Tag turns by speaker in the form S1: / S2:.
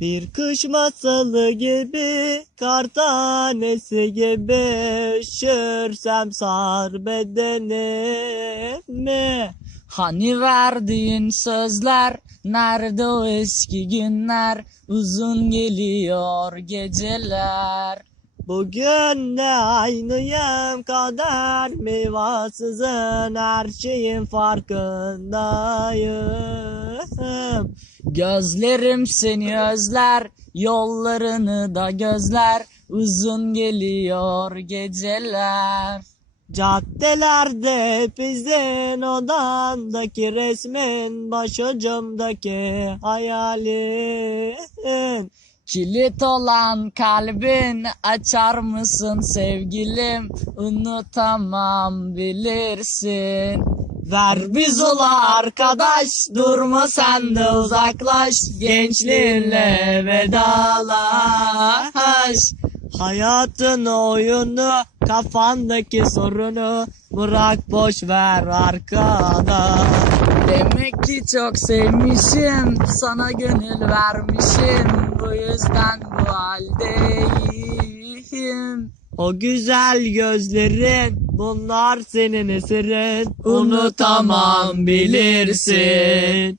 S1: Bir kış masalı gibi, kar tanesi gibi üşürsem sar bedenimi.
S2: Hani verdiğin sözler, nerede o eski günler, uzun geliyor geceler.
S1: Bugün de aynıyım kader meyvasızın her şeyin farkındayım.
S2: Gözlerim seni özler, yollarını da gözler, uzun geliyor geceler.
S1: Caddelerde izin odandaki resmin başucumdaki hayalin.
S2: Kilit olan kalbin açar mısın sevgilim? Unutamam bilirsin.
S1: Ver biz ola arkadaş durma sen de uzaklaş gençliğinle vedalaş. Hayatın oyunu kafandaki sorunu bırak boş ver arkada.
S2: Demek ki çok sevmişim, sana gönül vermişim. Bu yüzden bu haldeyim.
S1: O güzel gözlerin bunlar senin eserin unutamam bilirsin.